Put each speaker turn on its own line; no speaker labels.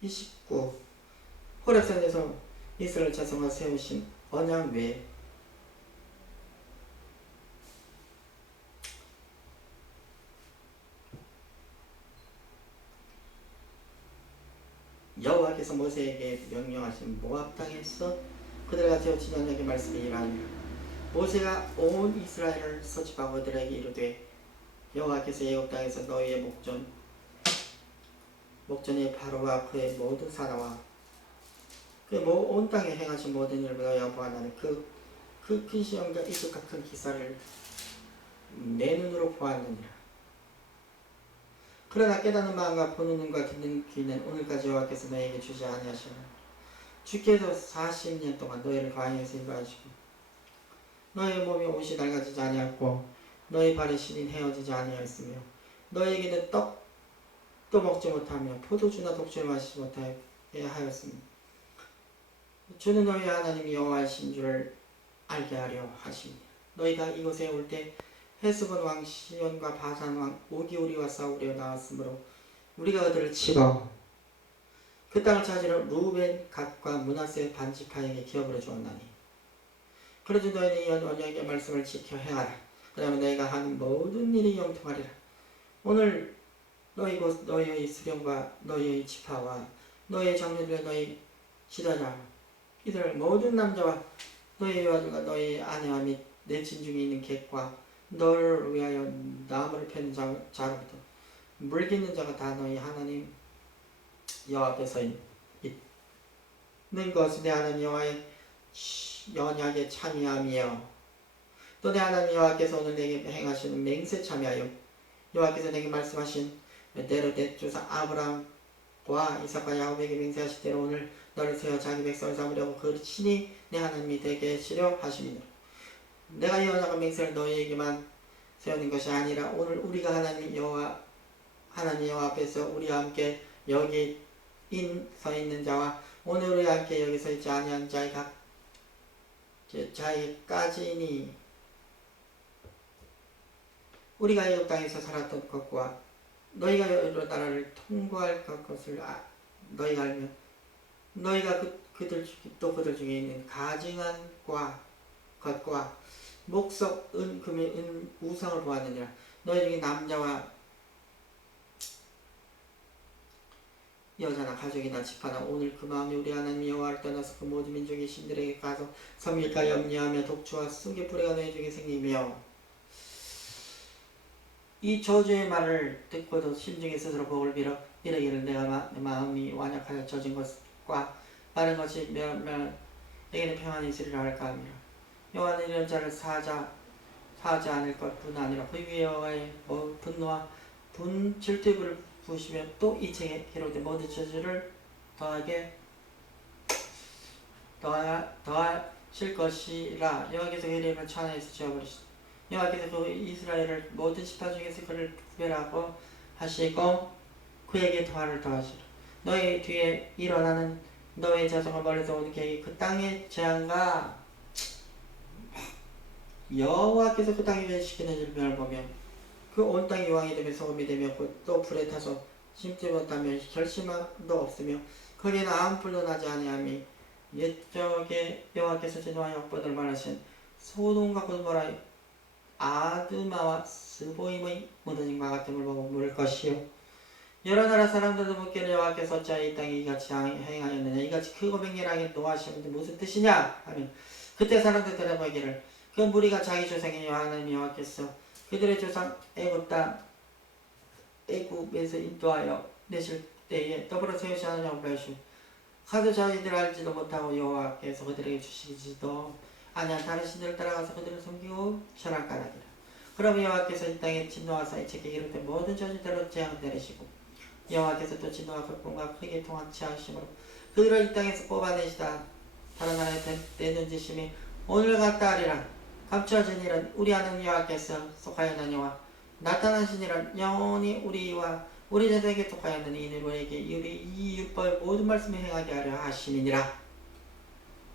29 호렙산에서 이스라엘 자손과 세우신 언약 외에 여호와께서 모세에게 명령하신 모압 땅에서 그들과 세우친 언약의 말씀이 이러하니라 모세가 온 이스라엘을 소집하고 그들에게 이르되 여호와께서 애굽 땅에서 너희의 목전 목전이 바로와 그의 모든 사나와 그온 땅에 행하신 모든 일을 너희가 보았나니 그그 큰 시험과 이것 같은 기사를 내 눈으로 보았느니라. 그러나 깨닫는 마음과 보는 눈과 듣는 귀는 오늘까지 여호와께서 너희에게 주지 아니하시나 주께서 40년 동안 너희를 광야에서 인도하시고 너희의 몸에 옷이 낡아지지 아니하고 너희 발에 신이 헤어지지 아니하였으며 너희에게는 떡 도 먹지 못하며 포도주나 독주를 마시지 못하여 하였습니다. 주는 너희 하나님이 여호와이신 줄을 알게 하려 하십니다. 너희가 이곳에 올 때 헤스본 왕 시온과 바산 왕 오기오리와 싸우려 나왔으므로 우리가 그들을 치고 그 땅을 찾으러 루벤 갓과 문하세 반지파에게 기업으로 주었나니 그러지 너희는 이 언약의 말씀을 지켜 행하라 그러면 너희가 하는 모든 일이 영통하리라 오늘 너희 곧 너희의 수령과 너희의 지파와 너희의 장로들과 너희 지도자 이들 모든 남자와 너희 여자가 너희 아내와 및 내 진중에 있는 객과 너를 위하여 나무를 패는 자, 자로부터 물깃는 자가 다 너희 하나님 여호와 앞에 서 있는 것은 내 하나님 여호와의 연약에 참여함이요. 또 내 하나님 여호와께서 오늘 내게 행하시는 맹세 참여하여 여호와께서 내게 말씀하신 내 조상 아브라함과 이삭과 야곱에게 맹세하실 대로 오늘 너를 세워 자기 백성을 삼으려고 그 신이 내 하나님이 되게 하시려 하십니다. 내가 이 언약의 맹세를 너희에게만 세우는 것이 아니라 오늘 우리가 하나님 여호와 하나님 여호와 앞에서 우리와 함께 여기 인서 있는 자와 오늘 우리와 함께 여기 서 있지 아니한 자의 각 자의까지니 우리가 이 땅에서 살았던 것과 너희가 여러 나라를 통과할 것을 아, 너희가 알면 너희가 그, 그들 중- 또 그들 중에 있는 가증한 과 것과 목석 은 금의 은 우상을 보았느니라. 너희 중에 남자와 여자나 가족이나 집하나 오늘 그 마음이 우리 하나님 여호와를 떠나서 그 모든 민족의 신들에게 가서 섬길까 염려하며 독주와 쑥의 뿌리가 너희 중에 생기며 이 저주의 말을 듣고도 심중에 스스로 복을 빌어 이르기를 내가 마, 내 마음이 완약하여 젖은 것과 마른 것이 멸멸 내게는 평안이 있으리라 할까 하며 여호와는 이런 자를 사자 사지 않을 것뿐 아니라 그 위에 여호와의 뭐 분노와 분 질투의 불을 부으시며 또이 책에 기록된 모든 저주를 더하게 더하, 더하실 것이라 여호와께서 이름을 천하에서 지어버리시 여호와께서 그 이스라엘을 모든 지파 중에서 그를 구별하고 하시고 그에게 더하를 더하시라. 너희 뒤에 일어나는 너의 자손과 멀리서 오는 계획이 그 땅의 재앙과 여호와께서 그 땅에 멸시키는 일을 보며 그 온 땅이 왕이 되며 소금이 되며 곧또 불에 타서 심지 못하며 결심도 없으며 거기에는 아무 불도 나지 아니하며 옛적에 여호와께서 진노하여 역번을 말하신 소돔과 고모라 아드마와 스보임의 무너짐과 같음을 보고 물을 것이요. 여러 나라 사람들도 묻기를 여호와께서 어찌하여 이 땅에 이같이 행하였느냐? 이같이 크고 맹렬하게 노하시는데 무슨 뜻이냐? 하면 그때 사람들 대답하기를 그 무리가 자기 조상인 하나님 여호와께서 그들의 조상 애굽 땅 애굽에서 인도하여 내실 때에 더불어 세우시 하느냐고 배우시오. 하도 자기들 알지도 못하고 여호와께서 그들에게 주시지도 아니한 다른 신들을 따라가서 그들을 섬기고 철학가라기라. 그럼 여호와께서 이 땅에 진노하사 이 책에 기록된 모든 저주대로 재앙을 내리시고 여호와께서 또 진노와 극분과 크게 통한치 하심으로 그들을 이 땅에서 뽑아내시다. 다른 나라에 내던지심이 오늘 같다 하리라. 감추어진 일은 우리 하나님 여호와께서 속하였느니와 나타나신 일은 영원히 우리와 우리 자손에게 속하였느니 이는 우리에게 우리 이 율법의 모든 말씀을 행하게 하려 하심이니라